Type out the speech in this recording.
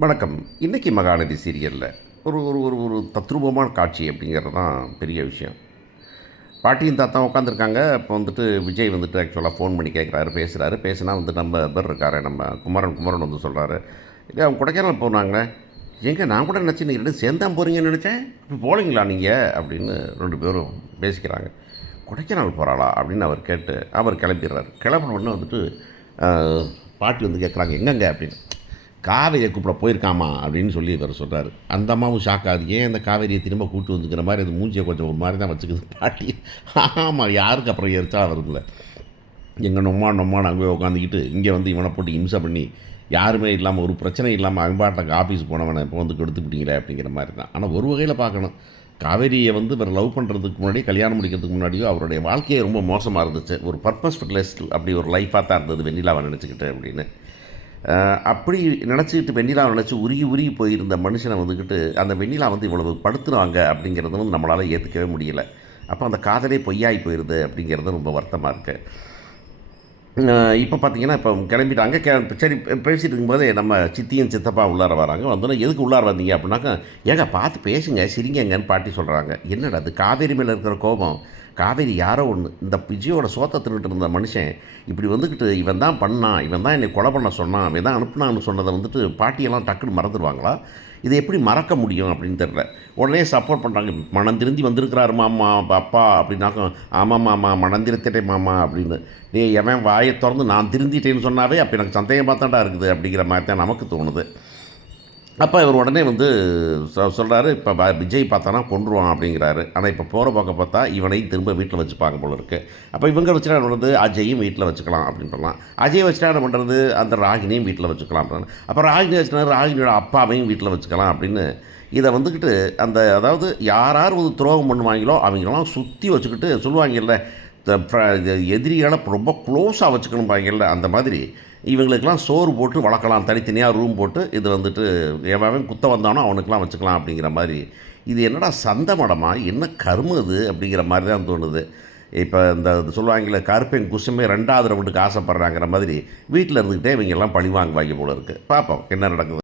வணக்கம். இன்னைக்கு மகாநதி சீரியல்ல ஒரு ஒரு ஒரு ஒரு தத்ரூபமான காட்சி அப்படிங்கிறது தான் பெரிய விஷயம். பாட்டியும் தாத்தாவும் உட்காந்துருக்காங்க. அப்போ வந்துட்டு விஜய் வந்துட்டு ஆக்சுவலாக ஃபோன் பண்ணி கேட்குறாரு, பேசுகிறாரு. பேசுனா வந்து நம்ம இவர் இருக்காரு, நம்ம குமரன் குமரன் வந்து சொல்கிறாரு, "இல்ல அவங்க கொடைக்கானல் போனாங்க." "ஏங்க நான் கூட நினச்சேன் நீங்கள் 2 சேர்ந்து தான் போகிறீங்கன்னு நினச்சேன். இப்போ போகலீங்களா நீங்கள்?" அப்படின்னு 2 பேரும் பேசிக்கிறாங்க. "கொடைக்கானல் போகிறாளா?" அப்படின்னு அவர் கேட்டு அவர் கிளம்பிடுறாரு. கிளம்பின உடனே வந்துட்டு அ பாட்டி வந்து கேட்குறாங்க, "எங்கங்க?" அப்படின்னு. "காவேரியை கூப்பிட போயிருக்காமா" அப்படின்னு சொல்லி இவர் சொல்கிறாரு. அந்த அம்மாவும் ஷாக் ஆகுது. ஏன் அந்த காவேரியை திரும்ப கூட்டு வந்துக்கிற மாதிரி அது மூஞ்சியை கொஞ்சம் ஒரு மாதிரி தான் வச்சுக்குது பாட்டி. ஆமாம், யாருக்கு அப்புறம் எரிச்சா வருதுல்ல. எங்கே நொம்மான்னு அங்கே போய் உட்காந்துக்கிட்டு இங்கே வந்து இவனை போட்டு இம்சை பண்ணி யாருமே இல்லாமல் ஒரு பிரச்சனை இல்லாமல் அன்பாட்டக்கு ஆஃபீஸ் போனவனை இப்போ வந்து கெடுத்துக்கிட்டீங்களே அப்படிங்கிற மாதிரி தான். ஆனால் ஒரு வகையில் பார்க்கணும், காவேரியை வந்து இவர் லவ் பண்ணுறதுக்கு முன்னாடி, கல்யாணம் முடிக்கிறதுக்கு முன்னாடியோ அவருடைய வாழ்க்கையே ரொம்ப மோசமாக இருந்துச்சு. ஒரு பர்பஸ்ஃபுல்லெஸ் அப்படி ஒரு லைஃபாக தான் இருந்தது வெண்ணிலாவை நினச்சிக்கிட்டு அப்படின்னு. அப்படி நினச்சிக்கிட்டு வெண்ணிலாவை நினச்சி உருகி உருகி போயிருந்த மனுஷனை வந்துக்கிட்டு அந்த வெண்ணிலா வந்து இவ்வளவு படுத்துனாங்க அப்படிங்கிறது வந்து நம்மளால் ஏற்றுக்கவே முடியல. அப்போ அந்த காதலே பொய்யாகி போயிடுது அப்படிங்கிறது ரொம்ப வருத்தமாக இருக்குது. இப்போ பார்த்தீங்கன்னா, இப்போ கிளம்பிட்டாங்க. சரி பேசிட்டு இருக்கும்போது நம்ம சித்தியும் சித்தப்பா உள்ளார வராங்க. வந்தோன்னே, "எதுக்கு உள்ளார வந்தீங்க?" அப்படின்னாக்கா, "ஏங்க பார்த்து பேசுங்க, சிரிங்கங்கன்னு" பாட்டி சொல்கிறாங்க. என்னடா அது காவேரி மேலே இருக்கிற கோபம். காவேரி யாரோ ஒன்று, இந்த விஜயோட சோத்தை தின்னுட்டு இருந்த மனுஷன் இப்படி வந்துக்கிட்டு, "இவன் தான் பண்ணான், இவன் தான் என்னை கொலை பண்ண சொன்னான், இவன் தான் அனுப்புனான்னு" சொன்னதை வந்துட்டு பாட்டியெல்லாம் டக்குன்னு மறந்துடுவாங்களா? இதை எப்படி மறக்க முடியும் அப்படின்னு தெரில. உடனே சப்போர்ட் பண்ணுறாங்க. "மனம் திருந்தி வந்திருக்கிறாரு மாமா, அப்பா" அப்படின்னாக்கா, "ஆமாம் மாமா, மனம் திருத்திட்டேன் மாமா" அப்படின்னு. டேய், எவன் வாயை திறந்து நான் திருந்திட்டேன்னு சொன்னாவே அப்போ எனக்கு சந்தேகமாக தான்டா இருக்குது அப்படிங்கிற மாதிரி தான் நமக்கு தோணுது. அப்போ இவர் உடனே வந்து சொல்கிறாரு, "இப்போ விஜய் பார்த்தானா கொன்றுவான்" அப்படிங்கிறாரு. ஆனால் இப்போ போகிற பக்கம் பார்த்தா இவனையும் திரும்ப வீட்டில் வச்சுப்பாங்க போல இருக்குது. அப்போ இவங்க வச்சுட்டா என்ன பண்ணுறது, அஜயும் வீட்டில் வச்சுக்கலாம் அப்படின்னு சொல்லலாம். அஜய் வச்சுட்டா என்ன பண்ணுறது, அந்த ராகினியும் வீட்டில் வச்சுக்கலாம் அப்படின்னு. அப்போ ராகினி வச்சுட்டா ராகினியோட அப்பாவையும் வீட்டில் வச்சுக்கலாம் அப்படின்னு இதை வந்துக்கிட்டு அந்த அதாவது யார் யார் வந்து துரோகம் பண்ணுவாங்களோ அவங்களெல்லாம் சுற்றி வச்சுக்கிட்டு சொல்லுவாங்கல்ல, எதிரிகளை ரொம்ப க்ளோஸாக வச்சுக்கணும்பாங்கல்ல, அந்த மாதிரி இவங்களுக்கெல்லாம் சோறு போட்டு வளர்க்கலாம், தனித்தனியாக ரூம் போட்டு இது வந்துட்டு எவன் குத்த வந்தானோ அவனுக்கெல்லாம் வச்சுக்கலாம் அப்படிங்கிற மாதிரி. இது என்னடா சந்த மடமா, என்ன கருமம் இது அப்படிங்கிற மாதிரி தான் தோணுது. இப்போ இந்த சொல்லுவாங்கல்ல, கருப்பன் குசுமே 2வது ரவுண்டுக்கு ஆசைப்படுறாங்கிற மாதிரி வீட்டில் இருந்துக்கிட்டே இவங்க எல்லாம் பழி வாங்குவாங்க போல இருக்குது. பார்ப்போம் என்ன நடக்குது.